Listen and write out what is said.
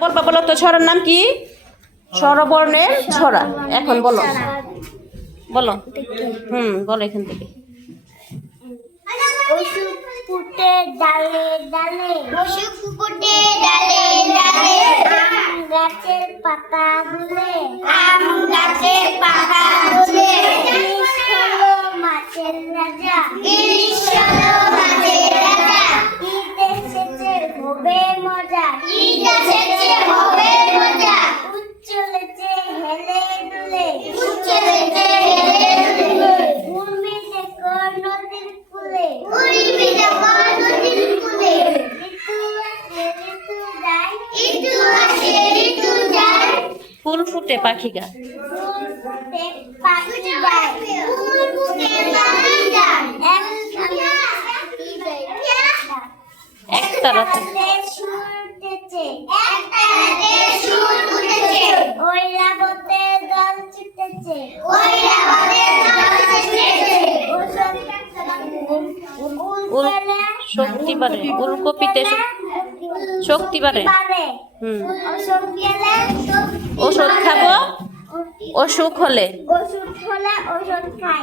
বলবা, বলো তো ছড়ার নাম কি? স্বরবর্ণের ছড়া। এখন বলো, বলো। বলো এখান থেকে। অসুখ ফুটে ডালে ডালে, অসুখ ফুটে ডালে ডালে, আম গাছের পাতা দুলে, আম গাছের পাতা দুলে, ইলিশ হলো মাছের রাজা, ইলিশ হলো মাছের রাজা, ঈদ এসেছে হবে মজা, ঈদ এসেছে হবে মজা, উচ্চলেছে হেলে দুলে, উচ্চলেছে হেলে দুলে, উর্মি দেখো নদীর কূলে, উর্মি দেখো নদীর কূলে, ঋতু আসে ঋতু যায়, ঋতু আসে ঋতু যায়, ফুল ফুটে পাখি গায়, ফুল ফুটে পাখি যায়, ফুল ফুটে পাখি যায়, একতারাতে সুর উঠেছে, একতারাতে সুর উঠেছে, ঐরাবতে জল ছুটেছে, ঐরাবতে জল ছুটেছে, শক্তি বাড়ে, উলকপিতে শক্তি বাড়ে। অসুখ গেলে ওষুধ খাবো, অসুখ হলে ওষুধ হলে ওষুধ খাই।